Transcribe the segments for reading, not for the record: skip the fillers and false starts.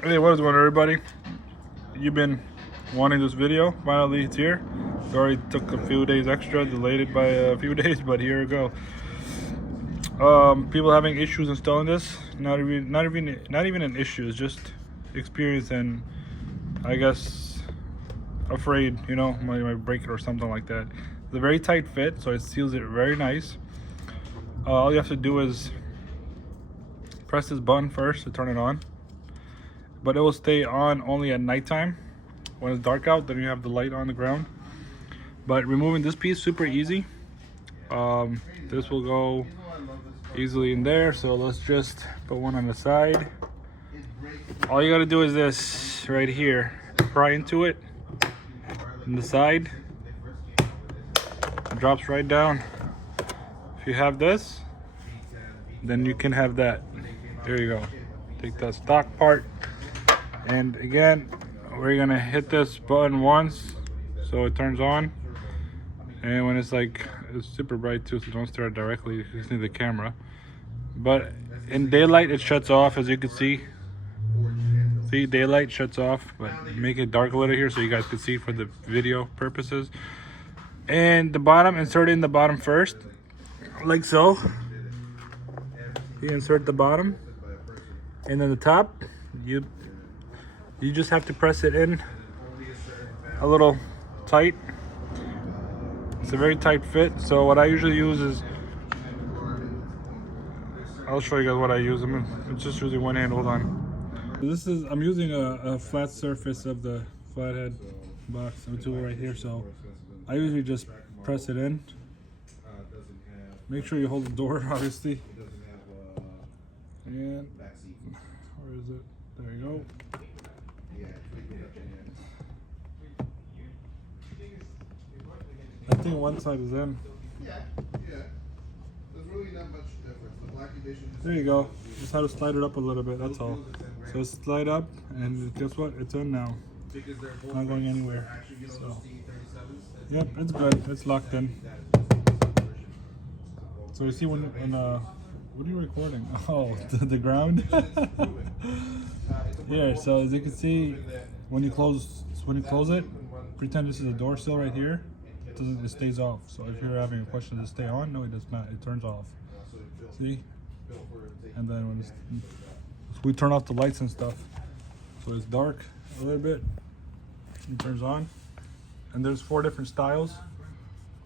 Hey, what is going on, everybody? You've been wanting this video. Finally, it's here. It already took a few days extra, delayed it by a few days, but here we go. People having issues installing this. Not even an issue. It's just experience and I guess afraid, you know, might break it or something like that. It's a very tight fit, so it seals it very nice. All you have to do is press this button first to turn it on, but it will stay on only at nighttime. When it's dark out, then you have the light on the ground. But removing this piece, super easy. This will go easily in there, so let's just put one on the side. All you gotta do is this right here, pry into it in the side. It drops right down. If you have this, then you can have that. There you go. Take that stock part, and again, we're gonna hit this button once so it turns on. And when it's super bright too, so don't stare at it directly, you just need the camera. But in daylight it shuts off, as you can see. See, daylight shuts off, but make it dark a little here so you guys can see for the video purposes. And the bottom, insert it in the bottom first, like so. You insert the bottom, and then the top, you just have to press it in a little tight. It's a very tight fit, so what I usually use is, I'll show you guys what I use. I'm just using one hand. Hold on. I'm using a flat surface of the flathead box tool right here, so I usually just press it in. Make sure you hold the door, obviously. And where is it? There you go. I think one side is in. There you go. Just have to slide it up a little bit, that's all. So slide up, and guess what? It's in now. Not going anywhere. So, yep, it's good. It's locked in. So you see when what are you recording? Oh, the ground. Yeah. So as you can see, when you close it, pretend this is a door sill right here. It stays off. So if you're having a question, does it stay on? No, it does not. It turns off. See? And then when we turn off the lights and stuff, so it's dark a little bit, it turns on. And there's 4 different styles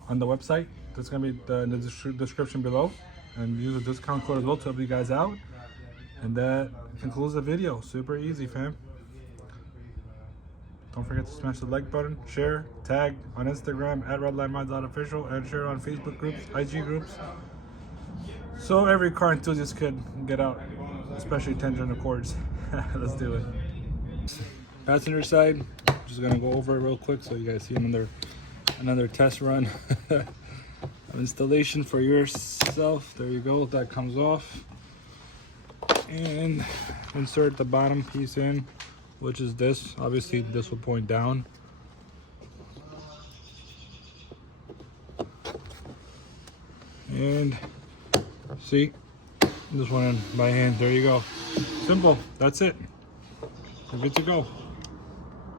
on the website. That's gonna be in the description below. And use a discount code as well to help you guys out. And that concludes the video. Super easy, fam. Don't forget to smash the like button, share, tag on Instagram at RedLineMods.official, and share on Facebook groups, IG groups, so every car enthusiast could get out, especially 10-genre cords. Let's do it. Passenger side, just gonna go over it real quick so you guys see another test run. Installation for yourself. There you go. That comes off, and insert the bottom piece in, which is this. Obviously this will point down. And see, this one in by hand. There you go. Simple. That's it. We're good to go.